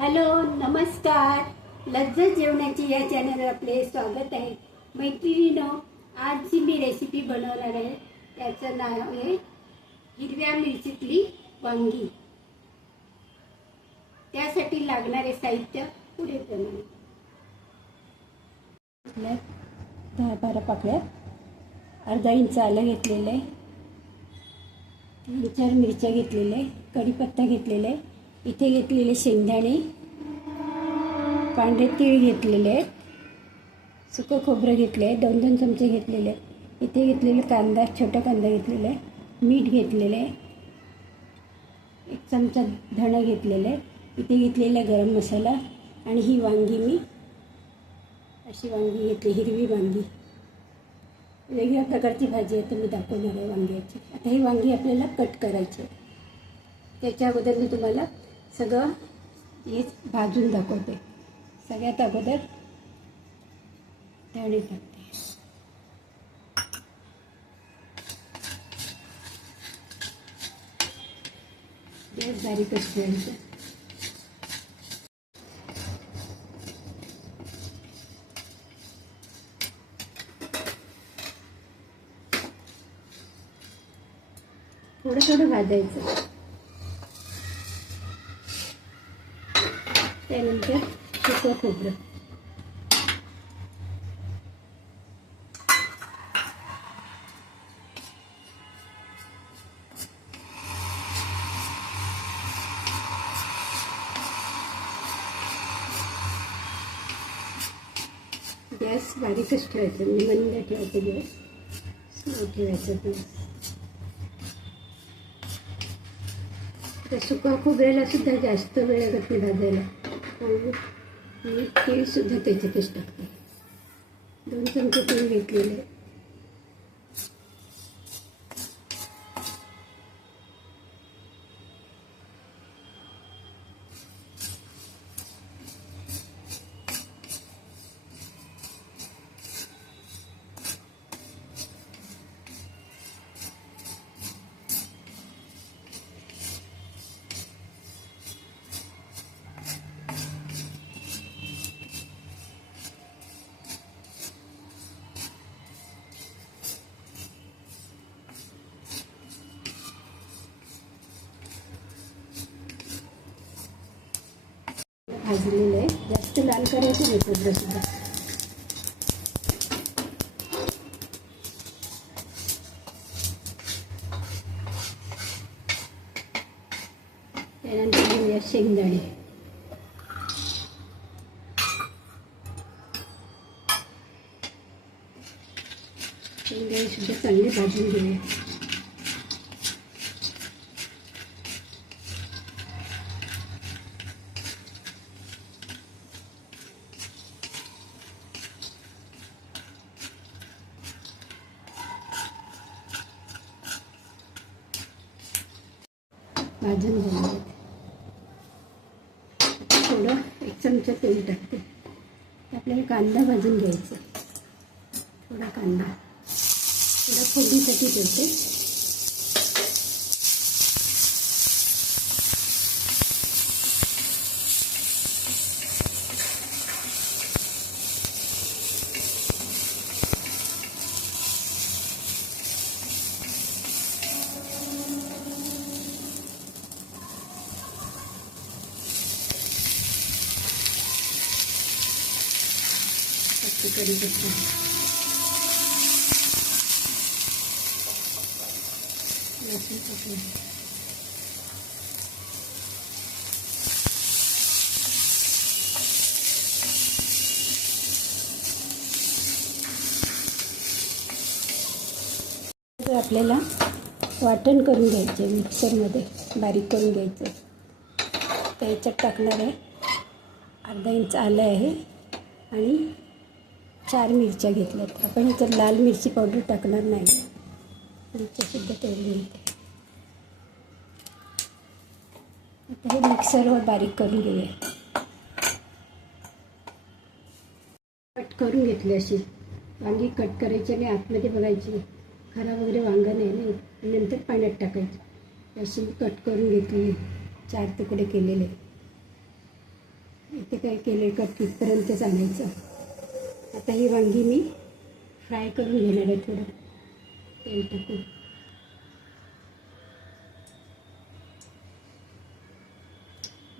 Hello, नमस्कार. लज्जत जेवणाची या चॅनलवर आपले स्वागत आहे. मैत्रिणींनो, आज जी मी रेसिपी बनवणार आहे त्याचं नाव आहे हिरव्या मिरचीतली वांगी. त्यासाठी लागणारे साहित्य पुढीलप्रमाणे. 10-12 पाकळ्या, अर्धा इंच आलं घेतलेलं आहे, 3-4 मिरच्या घेतलेल्या आहे, कढीपत्ता घेतलेला आहे, इथे घेतलेले शेंगदाणे, पांढरे तीळ घेतलेले आहेत, सुकं खोबरं घेतले आहे, 2-2 चमचे घेतलेले आहे, इथे घेतलेले कांदा, छोटा कांदा घेतलेला आहे, मीठ घेतलेलं आहे, 1 चमचा धणं घेतलेलं आहे, इथे घेतलेला गरम मसाला. आणि ही वांगी मी अशी वांगी घेतली, हिरवी वांगी. वेगळ्या प्रकारची भाजी आहे तर मी दाखवणार आहे वांग्याची. आता ही वांगी आपल्याला कट करायची. त्याच्या अगोदर मी तुम्हाला सगळं हे भाजून दाखवते. सगळ्यात अगोदर धणे टाकते. गॅस बारीकच ठेवायचं. थोडं थोडं भाजायचं. त्यानंतर सुकं खोबरं, गॅस बारीकच ठेवायचं, म्हणजे मंद ठेवायचं, गॅस स्लो ठेवायचं. त्या सुका खोबऱ्याला सुद्धा जास्त वेळ लागत नाही भाजायला. आणि तीळ सुद्धा त्याच्यातच टाकते. 2 चमचे तीळ घेतलेले. भाजलेलं आहे, जास्त लाल करायचं नाही खोबरं सुद्धा. त्यानंतर घेऊया शेंगदाणे. शेंगदाणे सुद्धा चांगले भाजून घेऊया. भाजून झाले. थोडं 1 चमचा तेल टाकते. आपल्याला कांदा भाजून घ्यायचा. थोडा कांदा, थोडा फोडणीसाठी ठेवते. कढीपत्ता, लसूण टाकून आपल्याला वाटण करून घ्यायचे. मिक्सरमध्ये बारीक करून घ्यायचं. त्याच्यात टाकणार आहे अर्धा इंच आलं आहे आणि 4 मिरच्या घेतल्यात. आपण ह्याच्यात लाल मिरची पावडर टाकणार नाही. मिरच्यासुद्धा तेवढी घेते. आता हे मिक्सरवर बारीक करून घेऊया. कट करून घेतली अशी वांगी. कट करायची आणि आतमध्ये बघायची खराब वगैरे वांगा नाही. नंतर पाण्यात टाकायची. अशी कट करून घेतली. 4 तुकडे केलेले. इथे काय केलं का तिथपर्यंतच आणायचं. आता ही वांगी मी फ्राय करून घेणार आहे, थोडं तेल टाकून.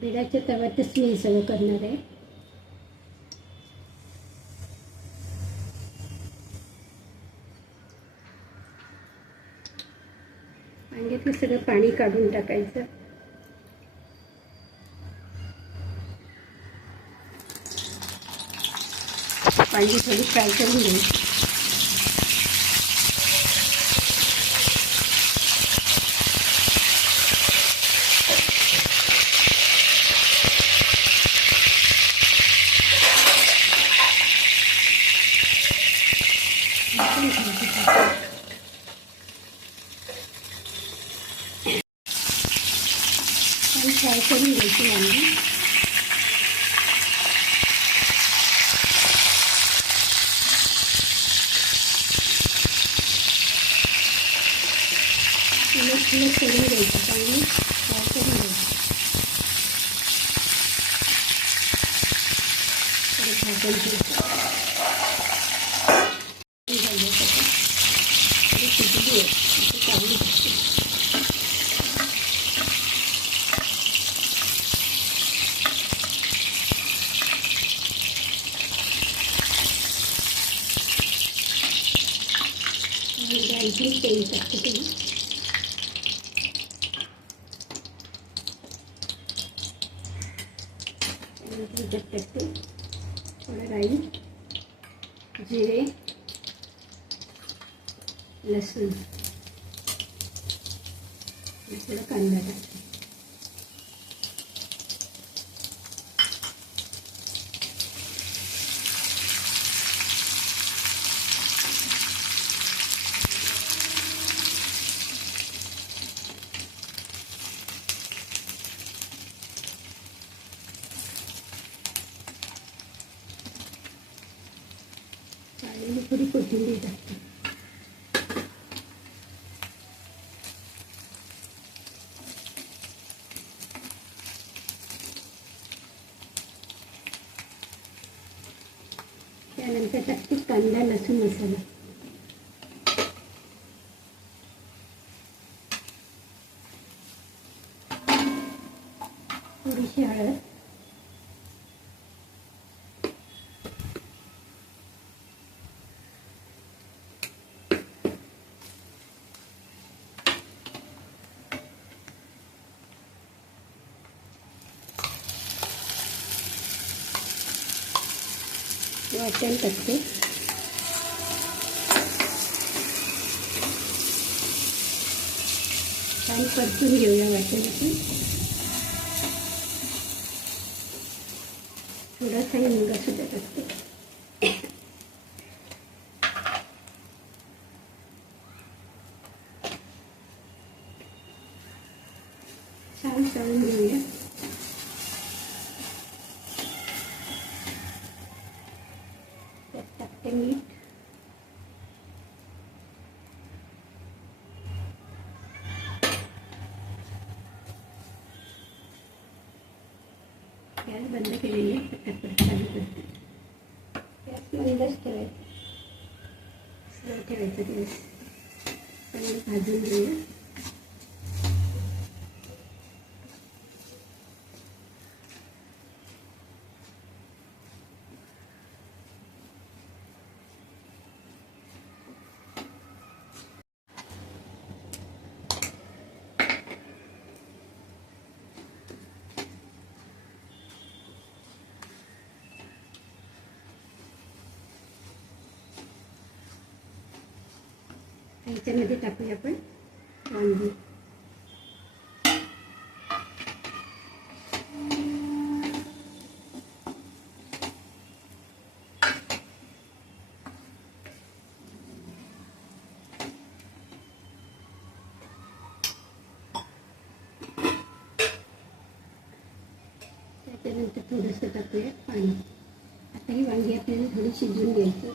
बिडाच्या तव्यातच मी हे सगळं करणार आहे. वांग्यातलं सगळं पाणी काढून टाकायचं. वांगी थोडी फ्राय करून घ्यायची. फ्राय करून घ्यायची वांगी. उलट करून घ्यायची, चांगली फ्राय करून घ्यायची. झाकण ठेवायचं. शिजली आहे चांगली शिजते. आणखी तेल टाकते तुम्ही. त्यानंतर टाकते थोडं राई, जिरे, लसूण, थोडा कांदा टाकते. आणि थोडी कोथिंबीर टाकते. त्यानंतर टाकते कांदा लसूण मसाला. थोडीशी हळद, वाटण टाकते. छान परतून घेऊया वाटणाचं. थोडासा हिंग सुद्धा टाकते. छान तळून घेऊया. टाकते मीठ, गॅस बंद केलेली आहे. पटापट चालू करते. गॅस बंदच ठेवायचं, स्लो ठेवायचं गॅस. चांगलं भाजून घेऊया. ह्याच्यामध्ये टाकूया आपण वांगी. त्याच्यानंतर थोडंसं टाकूया पाणी. आता ही वांगी आपल्याला थोडी शिजवून घ्यायचं.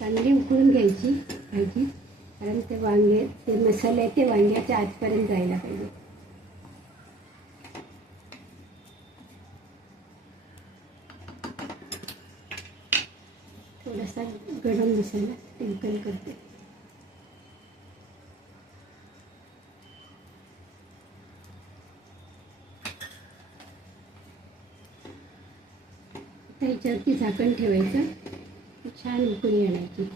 चांगली उकळून घ्यायची भाजी, कारण ते वांगे ते मसाले ते वांग्याच्या आतपर्यंत जायला पाहिजे. थोडासा गरम मसाला स्प्रिंकल करते. त्याच्यावरती झाकण ठेवायचं, छान उकळी आणायची.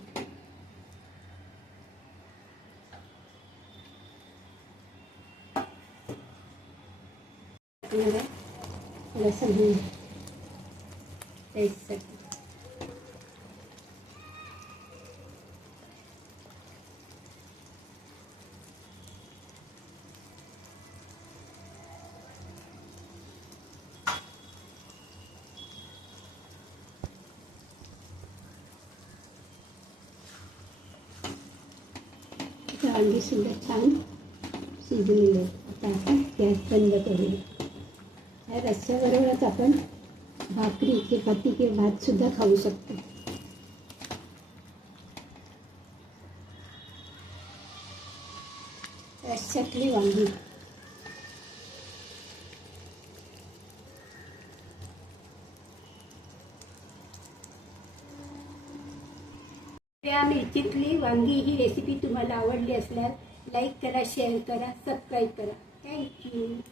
लसूण टेस्टसाठी वांगी सुद्धा छान शिजलेले आहेत. आता आपण गॅस बंद करूया. या रस्स्याबरोबरच आपण भाकरी चपाती किंवा भात सुद्धा खाऊ शकतो. रस्स्यातली वांगी या मिरचीतली वांगी ही रेसिपी तुम्हाला आवडली असल्यास लाईक करा, शेअर करा, सबस्क्राईब करा. थँक्यू.